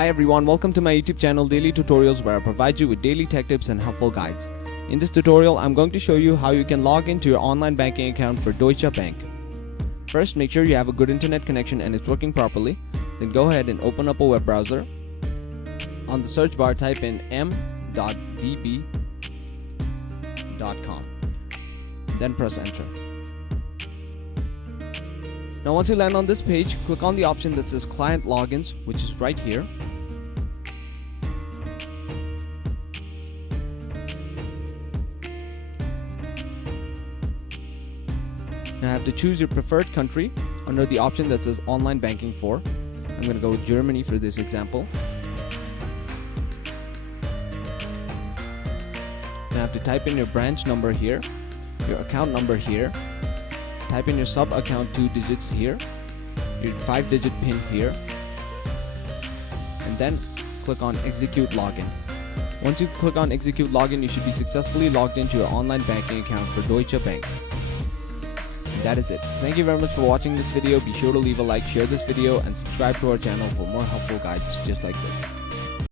Hi everyone, welcome to my YouTube channel Daily Tutorials, where I provide you with daily tech tips and helpful guides. In this tutorial, I'm going to show you how you can log into your online banking account for Deutsche Bank. First, make sure you have a good internet connection and it's working properly. Then go ahead and open up a web browser. On the search bar, type in m.db.com. Then press enter. Now once you land on this page, click on the option that says Client Logins, which is right here. Now I have to choose your preferred country under the option that says Online Banking for. I'm going to go with Germany for this example. Now I have to type in your branch number here, your account number here, type in your sub-account 2 digits here, your 5-digit PIN here, and then click on Execute Login. Once you click on Execute Login, you should be successfully logged into your online banking account for Deutsche Bank. And that is it. Thank you very much for watching this video. Be sure to leave a like, share this video, and subscribe to our channel for more helpful guides just like this.